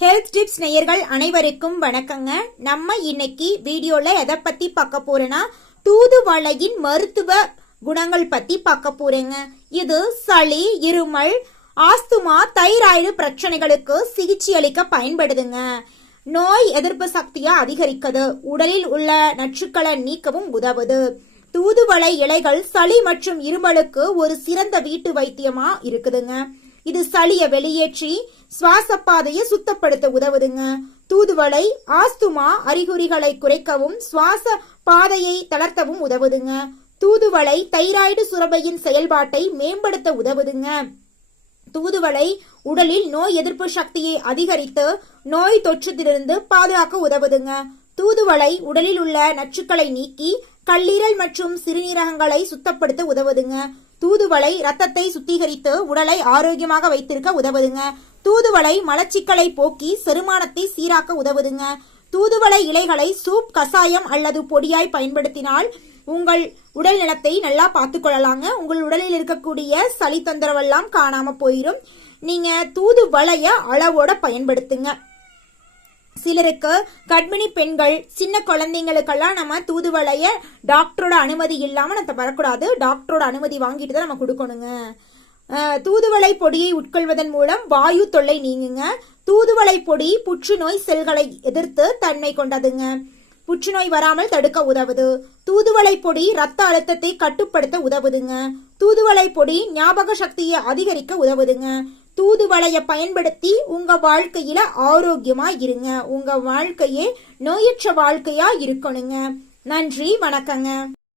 Health tips நேயர்கள் அனைவருக்கும் வணக்கங்க. நம்ம இன்னைக்கு வீடியோல எதை பத்தி பார்க்க போறோம்னா தூதுவளையின் மருத்துவ குணங்கள் பத்தி பார்க்க போறேங்க. இது சளி இருமல் ஆஸ்துமா தைராய்டு பிரச்சனைகளுக்கு சிகிச்சை அளிக்க பயன்படுதுங்க. நோய் எதிர்ப்பு சக்தியை அதிகரிக்குது உடலில் உள்ள நச்சுக்களை நீக்கவும் உதவுது. தூதுவளை இலைகள் சளி மற்றும் இருமலுக்கு ஒரு சிறந்த வீட்டு வைத்தியமா இருக்குதுங்க. இது சளியை வெளியேற்றி சுவாச பாதையை சுத்தப்படுத்த உதவுதுங்க. தூதுவளை ஆஸ்துமா அறிகுறிகளை குறைக்கவும் சுவாச பாதையை தளர்த்தவும் உதவுதுங்க. தூதுவளை தைராய்டு சுரபையின் செயல்பாட்டை மேம்படுத்த உதவுதுங்க. தூதுவளை உடலில் நோய் எதிர்ப்பு சக்தியை அதிகரித்து நோய் தொற்றத்திலிருந்து பாதுகாக்க உதவுதுங்க. தூதுவளை உடலில் உள்ள நச்சுக்களை நீக்கி கல்லீரல் மற்றும் சிறுநீரகங்களை சுத்தப்படுத்த உதவுதுங்க. தூதுவளை ரத்தத்தை சுத்திகரித்து உடலை ஆரோக்கியமாக வைத்திருக்க உதவுதுங்க. தூதுவளை மலச்சிக்கலை போக்கி செரிமானத்தை சீராக்க உதவுதுங்க. தூதுவளை இலைகளை சூப் கசாயம் அல்லது பொடியாய் பயன்படுத்தினால் உங்கள் உடல் நலத்தை நல்லா பார்த்துக்கொள்ளலாங்க. உங்கள் உடலில் இருக்கக்கூடிய சளி தொந்தரவெல்லாம் காணாம போயிடும் நீங்க தூதுவளைய அளவோட பயன்படுத்துங்க. சிலருக்கு கர்ப்பிணி பெண்கள் சின்ன குழந்தைங்களுக்கெல்லாம் நம்ம தூதுவளைய டாக்டரோட அனுமதி இல்லாமல் நம்ம வரக்கூடாது டாக்டரோட அனுமதி வாங்கிட்டு தான் நம்ம கொடுக்கணுங்க. தூதுவளை பொடியை உட்கொள்வதன் மூலம் வாயு தொல்லை நீங்குங்க. தூதுவளை பொடி புற்றுநோய் செல்களை எதிர்த்து தன்மை கொண்டதுங்க. புற்றுநோய் வராமல் தடுக்க உதவுது. தூதுவளை பொடி ரத்த அழுத்தத்தை கட்டுப்படுத்த உதவுதுங்க. தூதுவளை பொடி ஞாபக சக்தியை அதிகரிக்க உதவுதுங்க. தூதுவளைய பயன்படுத்தி உங்க வாழ்க்கையில ஆரோக்கியமா இருங்க. உங்க வாழ்க்கையே நோயற்ற வாழ்க்கையா இருக்கணுங்க. நன்றி வணக்கங்க.